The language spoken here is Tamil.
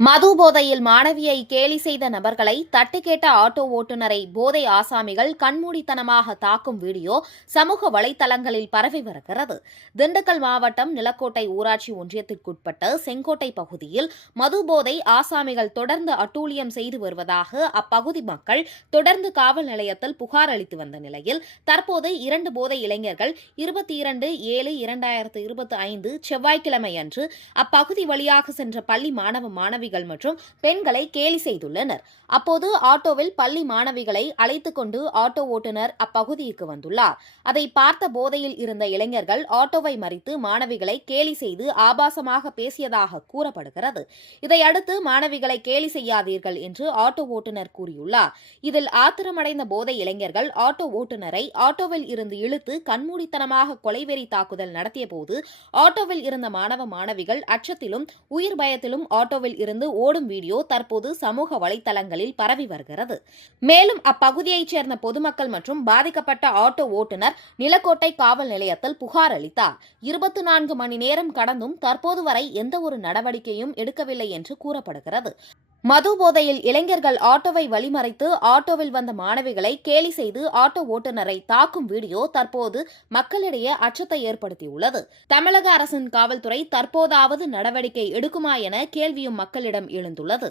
மது போதையில் மாணவியை கேலி செய்த நபர்களை தட்டி கேட்ட ஆட்டோ ஓட்டுநரை போதை ஆசாமிகள் கண்மூடித்தனமாக தாக்கும் வீடியோ சமூக வலைதளங்களில் பரவி வருகிறது. திண்டுக்கல் மாவட்டம் நிலக்கோட்டை ஊராட்சி ஒன்றியத்திற்குட்பட்ட செங்கோட்டை பகுதியில் மது போதை ஆசாமிகள் தொடர்ந்து அட்டூழியம் செய்து வருவதாக அப்பகுதி மக்கள் தொடர்ந்து காவல் நிலையத்தில் புகார் அளித்து வந்த நிலையில் தற்போது 2 போதை இளைஞர்கள் 22/7/2025 செவ்வாய்க்கிழமை அன்று அப்பகுதி வழியாக சென்ற பள்ளி மாணவிகள் மற்றும் பெண்களை கேலி செய்துள்ளனர். அப்போது ஆட்டோவில் பள்ளி மாணவிகளை அழைத்துக் கொண்டு ஆட்டோ ஓட்டுநர் அப்பகுதிக்கு வந்துள்ளார். அதை பார்த்த போதையில் இருந்த இளைஞர்கள் ஆட்டோவை மறித்து மாணவிகளை கேலி செய்து ஆபாசமாக பேசியதாக கூறப்படுகிறது. இதையடுத்து மாணவிகளை கேலி செய்யாதீர்கள் என்று ஆட்டோ ஓட்டுநர் கூறியுள்ளார். இதில் ஆத்திரமடைந்த போதை இளைஞர்கள் ஆட்டோ ஓட்டுநரை ஆட்டோவில் இருந்து இழுத்து கண்மூடித்தனமாக கொலைவெறி தாக்குதல் நடத்தியபோது ஆட்டோவில் இருந்த மாணவிகள் அச்சத்திலும் உயிர் பயத்திலும் ஆட்டோவில் இருந்து ஓடும் வீடியோ தற்போது சமூக வலைதளங்களில் பரவி வருகிறது. மேலும் அப்பகுதியைச் சேர்ந்த பொதுமக்கள் மற்றும் பாதிக்கப்பட்ட ஆட்டோ ஓட்டுநர் நிலக்கோட்டை காவல் நிலையத்தில் புகார் அளித்தார். 24 மணி நேரம் கடந்தும் தற்போது வரை எந்த ஒரு நடவடிக்கையும் எடுக்கவில்லை என்று கூறப்படுகிறது. மது போதையில் இளைஞர்கள் ஆட்டோவை வழிமறைத்து ஆட்டோவில் வந்த மாணவிகளை கேலி செய்து ஆட்டோ ஓட்டுநரை தாக்கும் வீடியோ தற்போது மக்களிடையே அச்சத்தை ஏற்படுத்தியுள்ளது. தமிழக அரசின் காவல்துறை தற்போதாவது நடவடிக்கை எடுக்குமா என கேள்வியும் மக்களிடம் எழுந்துள்ளது.